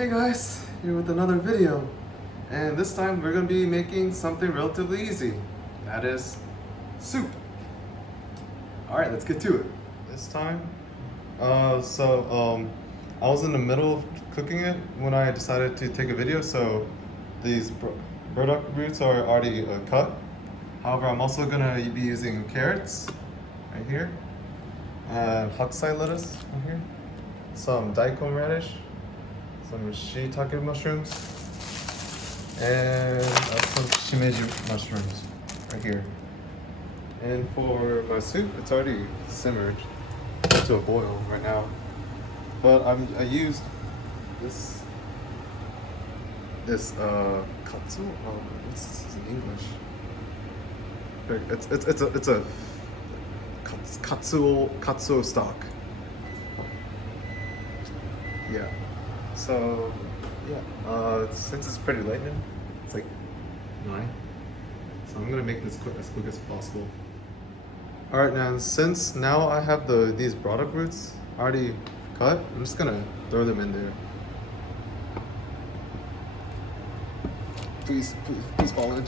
Hey guys, here with another video, and this time we're going to be making something relatively easy, that is soup. Alright, let's get to it. This time, I was in the middle of cooking it when I decided to take a video, so these burdock roots are already cut. However, I'm also going to be using carrots right here, Hakusai lettuce right here, some Daikon Radish, some Shitake Mushrooms, and some Shimeji Mushrooms right here. And for my soup, it's already simmered to a boil right now. But I used this katsu. What's this in English? It's a katsu stock. Yeah. So yeah. Since it's pretty late now, it's like 9. So I'm gonna make this as quick as possible. All right, now since now I have these burdock roots already cut, I'm just gonna throw them in there. Please fall in.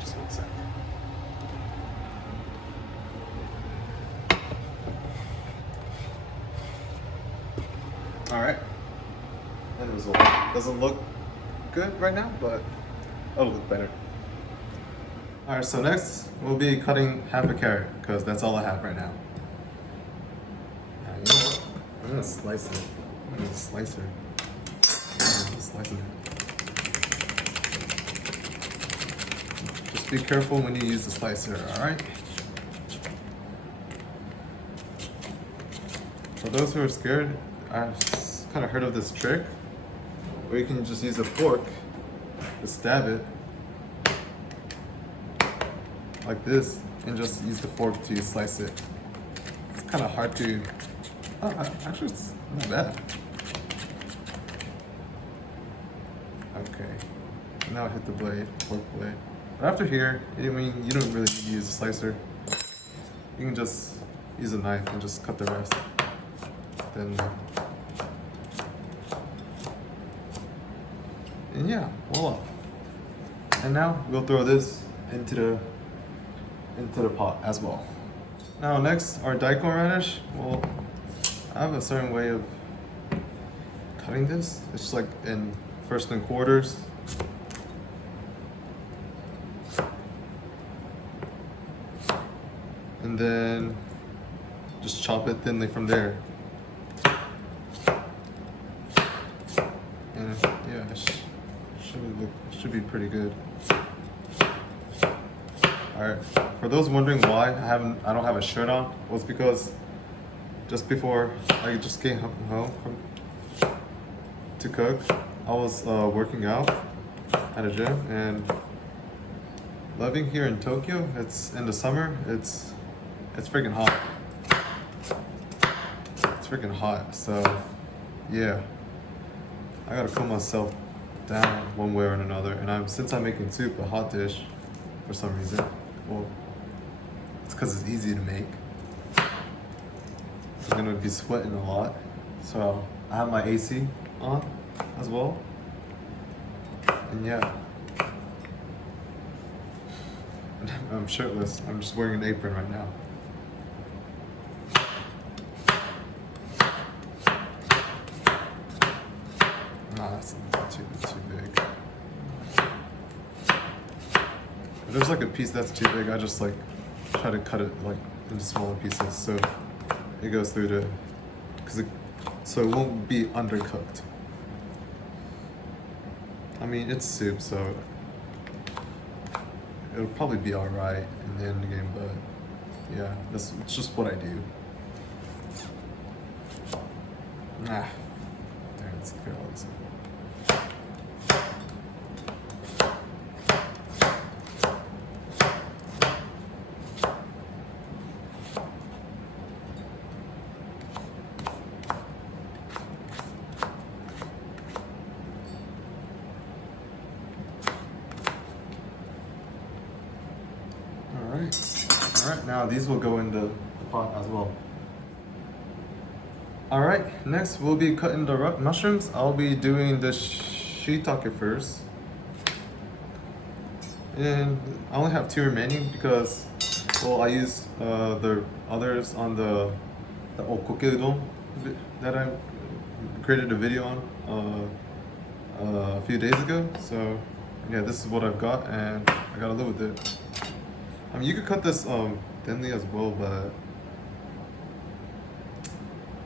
Just 1 sec. All right. End result. Doesn't look good right now, but it'll look better. All right, so next we'll be cutting half a carrot because that's all I have right now. You know what? I'm gonna slice it. I'm gonna slice her. I'm slicing it. Just be careful when you use the slicer, all right? For those who are scared, I've kind of heard of this trick where you can just use a fork to stab it like this and just use the fork to slice it. It's kind of hard to, actually it's not bad. Okay, now I hit the blade, fork blade. But after here, I mean, you don't really need to use a slicer. You can just use a knife and just cut the rest. Then, and yeah, voila. And now we'll throw this into the pot as well. Now next, our Daikon radish. Well, I have a certain way of cutting this. It's just like first in quarters. And then just chop it thinly from there. And yeah, it should be pretty good. All right. For those wondering why I don't have a shirt on, was because just before I just came home to cook, I was working out at a gym, and living here in Tokyo, it's in the summer, it's freaking hot. It's freaking hot. So yeah, I gotta cool myself down one way or another. And since I'm making soup, a hot dish, for some reason, well, it's because it's easy to make. I'm gonna be sweating a lot, so I have my AC on as well. And yeah, I'm shirtless. I'm just wearing an apron right now. That's too big. If there's like a piece that's too big, I just like try to cut it like into smaller pieces so it goes through so it won't be undercooked. I mean, it's soup, so it'll probably be all right in the end of the game, but yeah, it's just what I do. There, let's clear all this up. All right, now these will go in the pot as well. Alright, next we'll be cutting the mushrooms. I'll be doing the shiitake first. And I only have 2 remaining because, well, I used the others on the okoke udon that I created a video on a few days ago. So yeah, this is what I've got and I gotta live with it. I mean, you could cut this thinly as well, but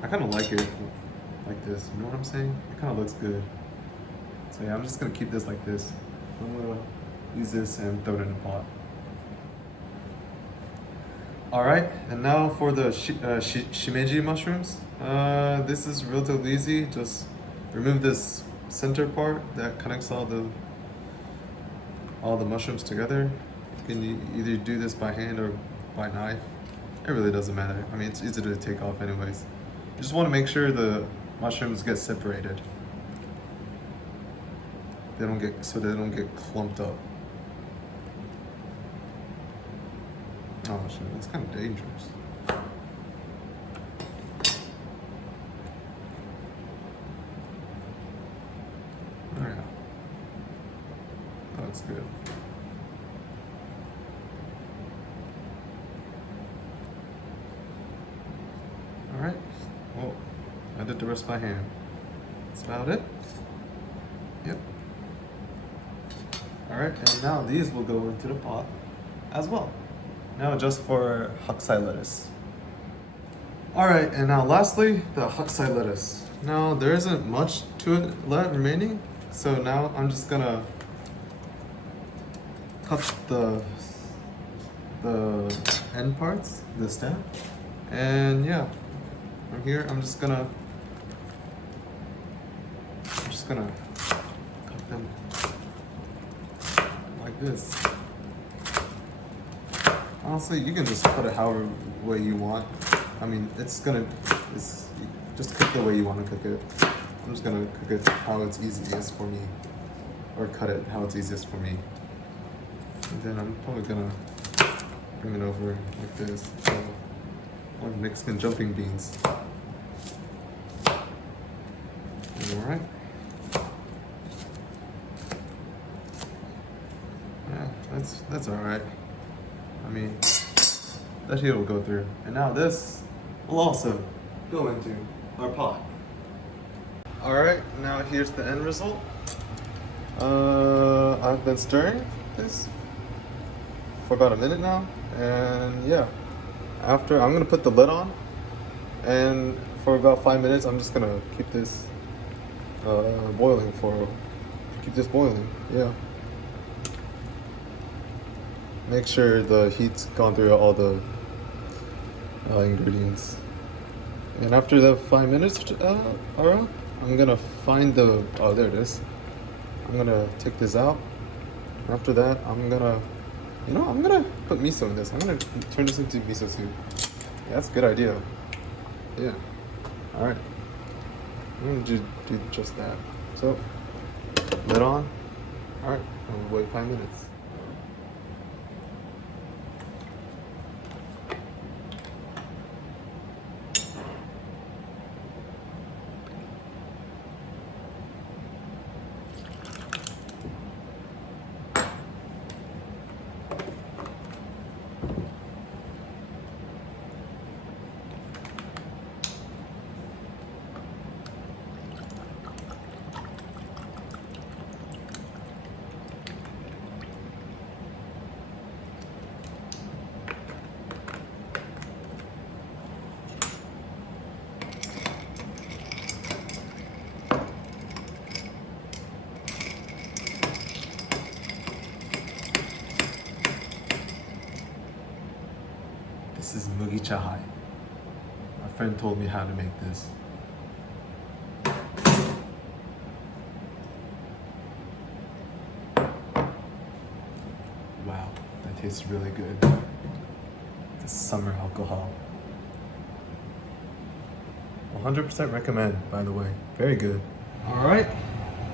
I kind of like it like this, you know what I'm saying? It kind of looks good. So yeah, I'm just gonna keep this like this. I'm gonna use this and throw it in the pot. Alright, and now for the Shimeji mushrooms. This is relatively easy. Just remove this center part that connects all the mushrooms together. You can either do this by hand or by knife. It really doesn't matter. I mean, it's easy to take off anyways. You just want to make sure the mushrooms get separated. They don't get clumped up. Oh shit, that's kind of dangerous. Oh yeah. That's good. Alright. Well, I did the rest by hand. That's about it. Yep. Alright, and now these will go into the pot as well. Now just for Hakusai lettuce. Alright, and now lastly, the Hakusai lettuce. Now there isn't much to it left remaining, so now I'm just gonna cut the end parts, the stem, and yeah, from here I'm just gonna cut them like this. Honestly, you can just cut it however way you want. I mean, it's just cook the way you want to cook it. I'm just gonna cook it how it's easiest for me, or cut it how it's easiest for me. And then I'm probably gonna bring it over like this, like Mexican jumping beans. All right. Yeah, that's all right. I mean, that here will go through. And now this will also go into our pot. Alright, now here's the end result. I've been stirring this for about a minute now. And yeah, after I'm gonna put the lid on. And for about 5 minutes, I'm just gonna keep this boiling. Yeah. Make sure the heat's gone through all the ingredients. And after the 5 minutes around, I'm gonna find there it is. I'm gonna take this out. After that, I'm gonna put miso in this. I'm gonna turn this into miso soup. Yeah, that's a good idea. Yeah. All right. I'm gonna do just that. So, lid on. All right, and we'll wait 5 minutes. This is mugi chahai. My friend told me how to make this. Wow, that tastes really good. It's a summer alcohol. 100% recommend, by the way. Very good. All right,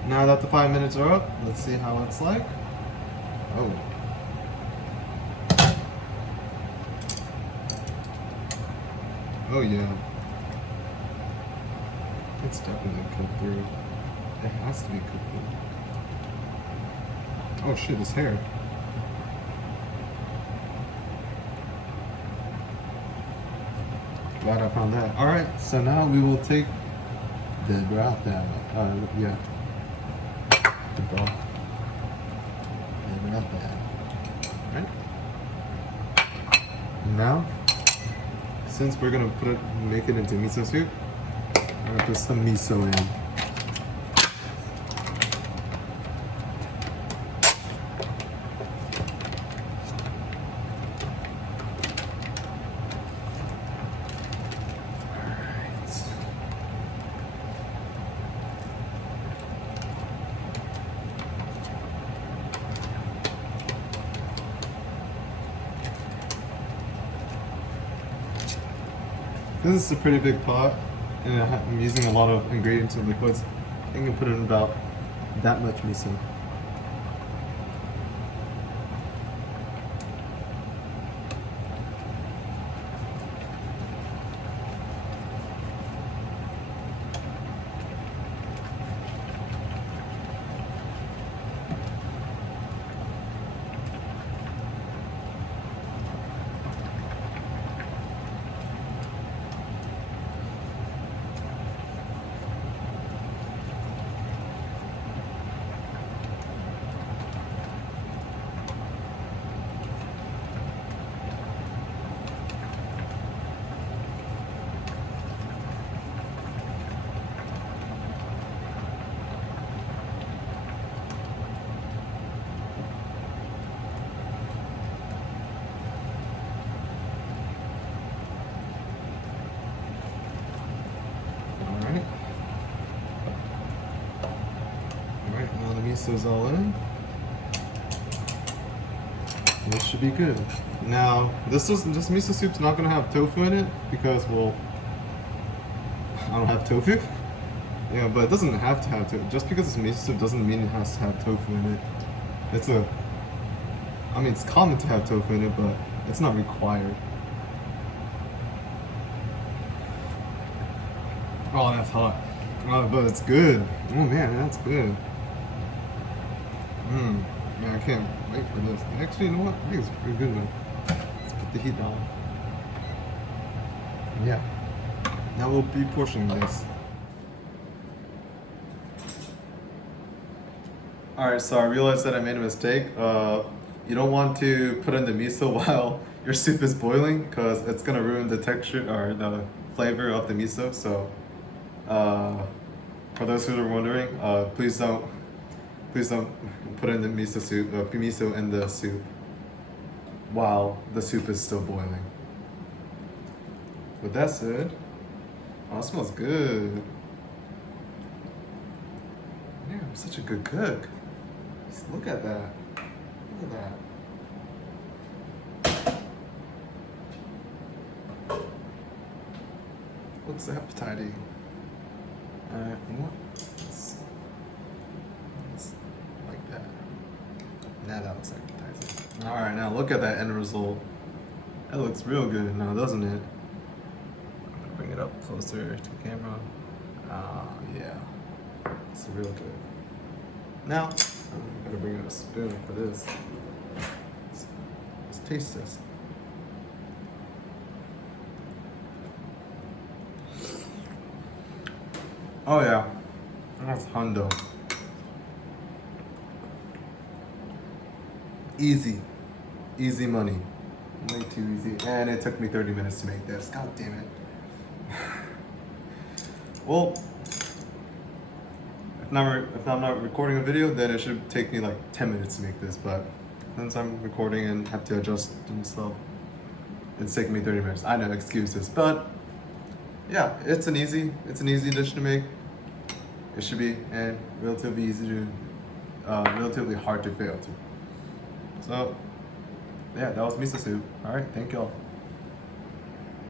now that the 5 minutes are up, let's see how it's like. Oh. Oh yeah. It's definitely cooked through. It has to be cooked through. Oh shit, his hair. Glad I found that. Alright, so now we will take the broth out. Yeah. The broth. The broth out. Right? Now, since we're gonna make it into miso soup, I'm gonna put some miso in. This is a pretty big pot, and I'm using a lot of ingredients and liquids. I think I can put in about that much miso. Alright, now the miso's all in. This should be good. Now, this miso soup's not gonna have tofu in it because, well, I don't have tofu. Yeah, but it doesn't have to have tofu. Just because it's miso soup doesn't mean it has to have tofu in it. I mean, it's common to have tofu in it, but it's not required. Oh, that's hot. Oh, but it's good. Oh man, that's good. Man, I can't wait for this. Actually, you know what? I think it's pretty good, man. Let's put the heat down. Yeah. Now we'll be portioning this. Alright, so I realized that I made a mistake. You don't want to put in the miso while your soup is boiling because it's gonna ruin the texture or the flavor of the miso. So, for those who are wondering, please don't put in the miso in the soup while the soup is still boiling. With that said, oh, it smells good. Man, I'm such a good cook. Just look at that. Look at that. Looks appetizing. Alright, you know what? Let's like that. Now that looks appetizing. Alright, now look at that end result. That looks real good now, doesn't it? I'm gonna bring it up closer to the camera. Yeah. It's real good. Now, I'm gonna bring out a spoon for this. Let's taste this. Oh yeah, that's hundo. Easy, easy money. Way too easy. And it took me 30 minutes to make this. God damn it. Well, if I'm not recording a video, then it should take me like 10 minutes to make this. But since I'm recording and have to adjust and stuff, it's taking me 30 minutes. I know, excuses, but yeah, it's an easy dish to make. It should be, and relatively easy to, relatively hard to fail to. So, yeah, that was miso soup. All right, thank y'all.